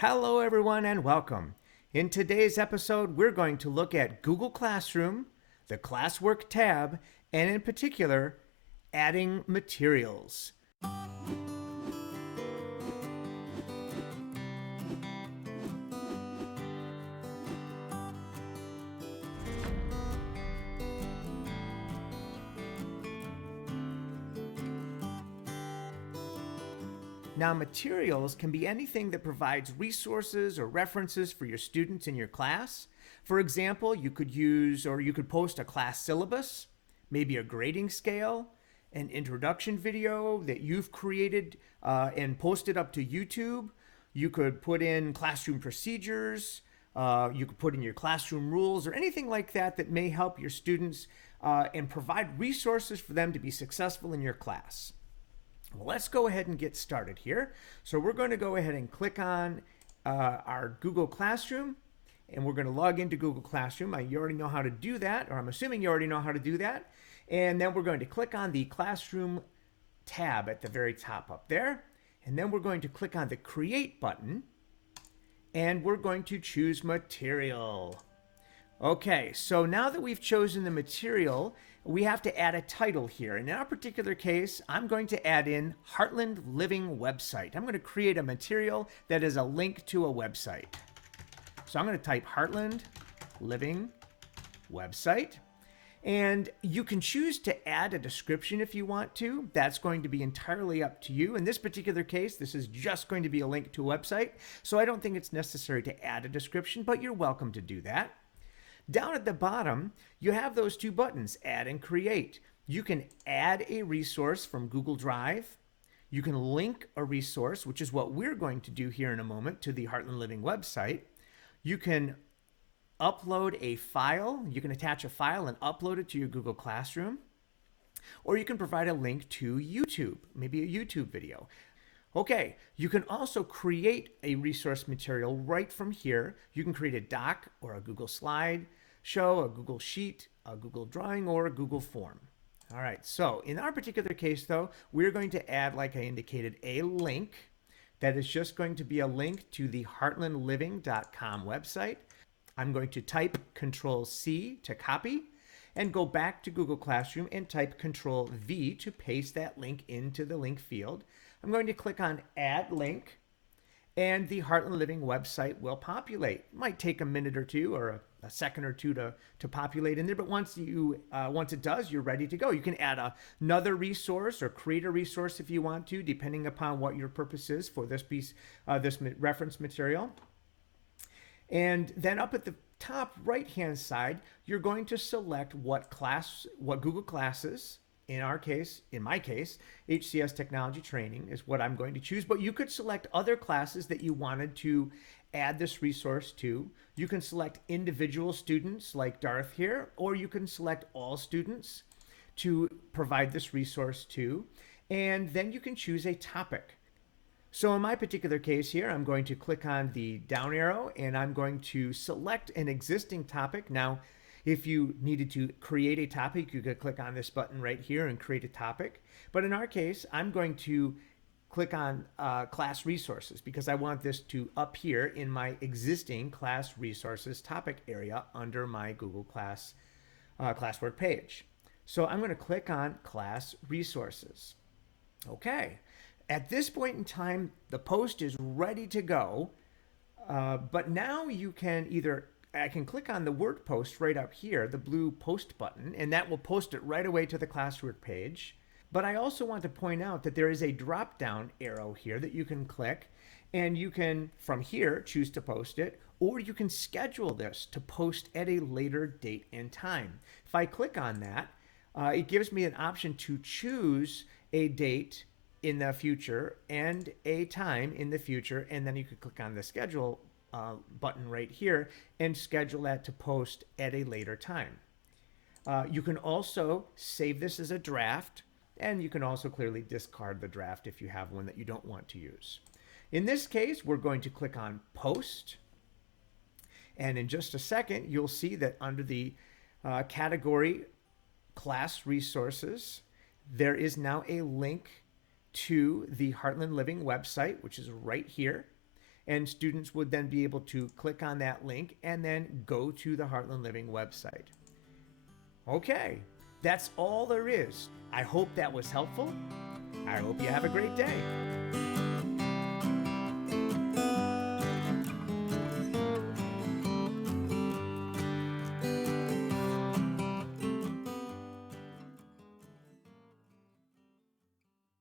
Hello, everyone, and welcome. In today's episode, we're going to look at Google Classroom, the Classwork tab, and in particular, adding materials. Now, materials can be anything that provides resources or references for your students in your class. For example, you could use or you could post a class syllabus, maybe a grading scale, an introduction video that you've created and posted up to YouTube. You could put in classroom procedures. You could put in your classroom rules or anything like that that may help your students and provide resources for them to be successful in your class. Well, let's go ahead and get started here. So we're going to go ahead and click on our Google Classroom, and we're going to log into Google Classroom. You already know how to do that, or I'm assuming you already know how to do that. And then we're going to click on the Classroom tab at the very top up there. And then we're going to click on the Create button, and we're going to choose Material. Okay, so now that we've chosen the material, we have to add a title here. And in our particular case, I'm going to add in Heartland Living Website. I'm going to create a material that is a link to a website. So I'm going to type Heartland Living Website. And you can choose to add a description if you want to. That's going to be entirely up to you. In this particular case, this is just going to be a link to a website. So I don't think it's necessary to add a description, but you're welcome to do that. Down at the bottom, you have those two buttons, Add and Create. You can add a resource from Google Drive. You can link a resource, which is what we're going to do here in a moment, to the Heartland Living website. You can upload a file. You can attach a file and upload it to your Google Classroom. Or you can provide a link to YouTube, maybe a YouTube video. Okay, you can also create a resource material right from here. You can create a doc or a Google slide show, a Google sheet, a Google drawing, or a Google form. All right, so in our particular case though, we're going to add, like I indicated, a link that is just going to be a link to the heartlandliving.com website. I'm going to type Control-C to copy and go back to Google Classroom and type Control-V to paste that link into the link field. I'm going to click on Add Link, and the Heartland Living website will populate. It might take a minute or two or a second or two to populate in there, but once it does, you're ready to go. You can add another resource or create a resource if you want to, depending upon what your purpose is for this piece, this reference material. And then up at the top right-hand side, you're going to select what Google Classes. In my case, HCS Technology Training is what I'm going to choose, but you could select other classes that you wanted to add this resource to. You can select individual students like Darth here, or you can select all students to provide this resource to, and then you can choose a topic. So in my particular case here, I'm going to click on the down arrow and I'm going to select an existing topic. Now, if you needed to create a topic, you could click on this button right here and create a topic. But in our case, I'm going to click on class resources because I want this to appear in my existing class resources topic area under my Google Classwork page. So I'm going to click on class resources. Okay. At this point in time, the post is ready to go. But now you can I can click on the word post right up here, the blue post button, and that will post it right away to the Classwork page. But I also want to point out that there is a drop-down arrow here that you can click, and you can, from here, choose to post it, or you can schedule this to post at a later date and time. If I click on that, it gives me an option to choose a date in the future and a time in the future, and then you could click on the schedule button right here and schedule that to post at a later time. You can also save this as a draft, and you can also clearly discard the draft if you have one that you don't want to use. In this case, we're going to click on Post, and in just a second, you'll see that under the category Class Resources, there is now a link to the Heartland Living website, which is right here. and students would then be able to click on that link and then go to the Heartland Living website. Okay, that's all there is. I hope that was helpful. I hope you have a great day.